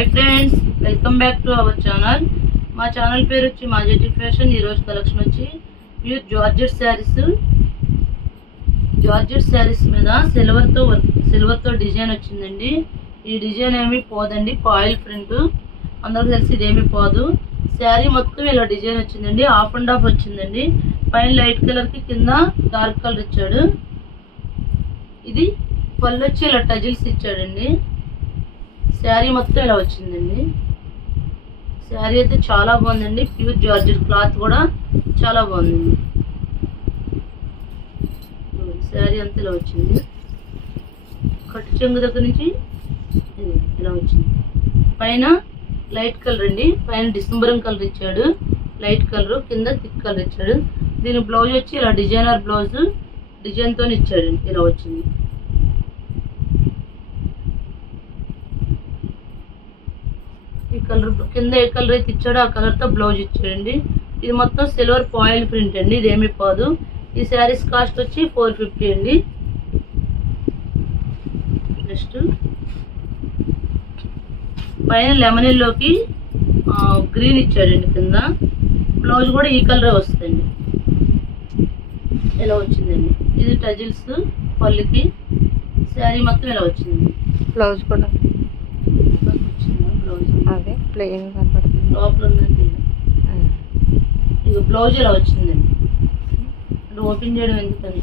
Hi friends welcome back to our channel మా channel పేరు వచ్చి మాజెటి ఫ్యాషన్ ఈరోజు కలెక్షన్ వచ్చి pure georgette sarees georgette sarees మీద సిల్వర్తో వర్క్ సిల్వర్తో డిజైన్ వచ్చిందండి. ఈ డిజైన్ ఏమీ పోదండి పాయిల్ ప్రింట్ అందరికి తెలిసి ఇదేమి పోదు. శారీ మొత్తం ఇలా డిజైన్ వచ్చిందండి హాఫ్ అండ్ ఆఫ్ వచ్చిందండి. పైన లైట్ కలర్కి కింద డార్క్ కలర్ ఇచ్చాడు. ఇది పళ్ళు వచ్చి ఇలా టజిల్స్ ఇచ్చాడండి. శారీ మొత్తం ఇలా వచ్చిందండి. శారీ అయితే చాలా బాగుందండి. ప్యూర్ జార్జెట్ క్లాత్ కూడా చాలా బాగుందండి. శారీ అంతా ఇలా వచ్చింది. కట్టు చెంగు దగ్గర నుంచి ఇలా వచ్చింది. పైన లైట్ కలర్ అండి. పైన డిసెంబరం కలర్ ఇచ్చాడు. లైట్ కలర్ కింద థిక్ కలర్ ఇచ్చాడు. దీని బ్లౌజ్ వచ్చి ఇలా డిజైనర్ బ్లౌజ్ డిజైన్తో ఇచ్చాడు. ఇలా వచ్చింది. ఈ కలర్ కింద ఏ కలర్ అయితే ఇచ్చాడో ఆ కలర్తో బ్లౌజ్ ఇచ్చాడండి. ఇది మొత్తం సిల్వర్ పాయిల్ ప్రింట్ అండి ఇదేమీ పోదు ఈ శారీస్ కాస్ట్ వచ్చి ఫోర్ ఫిఫ్టీ అండి. నెక్స్ట్. పైన లెమనీలోకి గ్రీన్ ఇచ్చాడండి కింద. బ్లౌజ్ కూడా ఈ కలరే వస్తుంది ఇలా వచ్చిందండి? ఇది టజిల్స్ పళ్ళుకి. శారీ మొత్తం ఇలా వచ్చింది బ్లౌజ్ కూడా. బ్లౌజ్ అదే ప్లెయిన్ కనపడుతుంది. లోపల ఉన్నది ఇక బ్లౌజ్ ఇలా వచ్చిందండి. అంటే ఓపెన్ చేయడం ఎందుకని?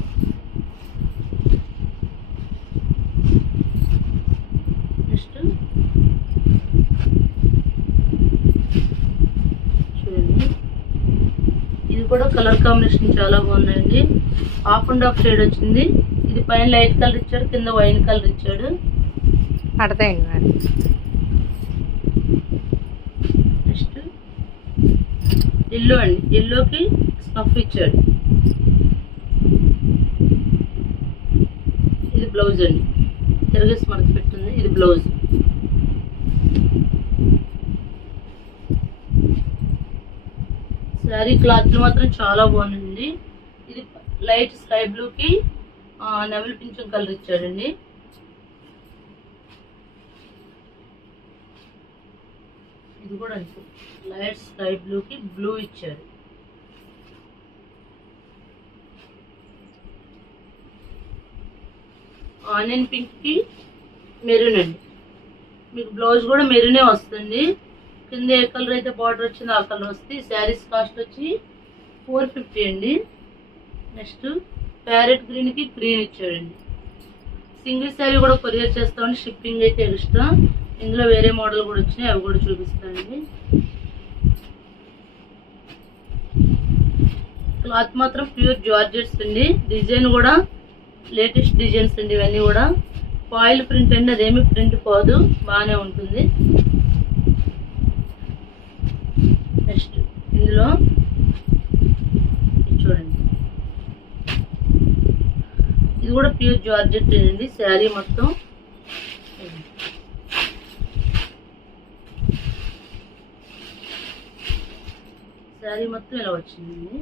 నెక్స్ట్ చూడండి. ఇది కూడా కలర్ కాంబినేషన్ చాలా బాగుందండి. హాఫ్ అండ్ హాఫ్ షేడ్ వచ్చింది. ఇది పైన లైట్ కలర్ ఇచ్చాడు కింద వైన్ కలర్ ఇచ్చాడు. పడతాయండి మేడం నెక్స్ట్ చూడండి ఎల్లోకి స్నఫ్ ఇచ్చాడు ఇది బ్లౌజ్ అండి. తిరగేసి మడత పెట్టింది ఇది బ్లౌజ్ శారీ క్లాత్ మాత్రం చాలా బాగుందండి. ఇది లైట్ స్కై బ్లూకి నెమలి పింఛం కలర్ ఇచ్చాడండి. ఇది కూడా అంతే లైట్ స్కై బ్లూకి బ్లూ ఇచ్చాడు ఆనియన్ పింక్కి మెరూన్ అండి. మీకు బ్లౌజ్ కూడా మెరూనే వస్తుంది. కింద ఏ కలర్ అయితే బార్డర్ వచ్చిందో ఆ కలర్ వస్తుంది శారీస్ కాస్ట్ వచ్చి ఫోర్ ఫిఫ్టీ అండి. నెక్స్ట్ ప్యారెట్ గ్రీన్కి గ్రీన్ ఇచ్చాడండి సింగిల్ శారీ కూడా కొరియర్ చేస్తామండి. షిప్పింగ్ అయితే ఎక్స్ట్రా. ఇందులో వేరే మోడల్ కూడా వచ్చినాయి అవి కూడా చూపిస్తానండి. క్లాత్ మాత్రం ప్యూర్ జార్జెట్స్ అండి. డిజైన్ కూడా లేటెస్ట్ డిజైన్స్ అండి ఇవన్నీ కూడా. ఫాయిల్ ప్రింట్ అండి అదేమి ప్రింట్ పోదు బాగానే ఉంటుంది. నెక్స్ట్ ఇందులో చూడండి. ఇది కూడా ప్యూర్ జార్జెట్ అండి శారీ మొత్తం. శారీ మొత్తం ఇలా వచ్చిందండి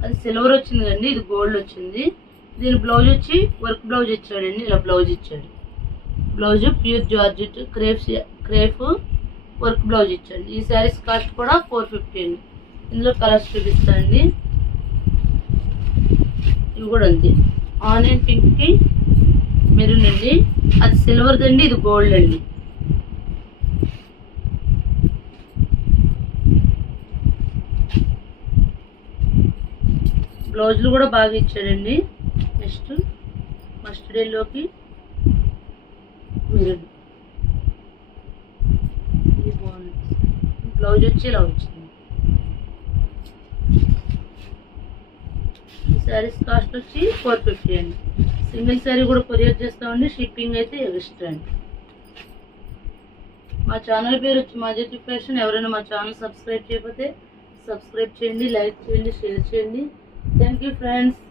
అది సిల్వర్ వచ్చింది కండి ఇది గోల్డ్ వచ్చింది. దీని బ్లౌజ్ వచ్చి వర్క్ బ్లౌజ్ ఇచ్చాడండి ఇలా బ్లౌజ్ ఇచ్చాడు. Blouse pure georgette crepe crepe work blouse ఇచ్చాడు ఈ శారీస్ కాస్ట్ కూడా ఫోర్ ఫిఫ్టీ అండి. ఇందులో కలర్స్ చూపిస్తానండి. ఇవి కూడా అంతే. ఆనియన్ పింక్కి మెరూన్ అండి. అది సిల్వర్ది అండి ఇది గోల్డ్ అండి. బ్లౌజులు కూడా బాగా ఇచ్చాడండి నెక్స్ట్ మస్టర్డ్ ఎల్లోకి మెరూన్ ఇది బాగుంది బ్లౌజ్ వచ్చి ఇలా వచ్చింది. ఈ శారీస్ కాస్ట్ వచ్చి ఫోర్ ఫిఫ్టీ అండి. సింగిల్ శారీ కూడా కొరియర్ చేస్తామండి షిప్పింగ్ అయితే ఎక్స్ట్రా అండి. మా ఛానల్ పేరు వచ్చి మాజెటి ఫ్యాషన్ ఎవరైనా మా ఛానల్ సబ్స్క్రైబ్ చేయకపోతే సబ్స్క్రైబ్ చేయండి లైక్ చేయండి షేర్ చేయండి. Thank you friends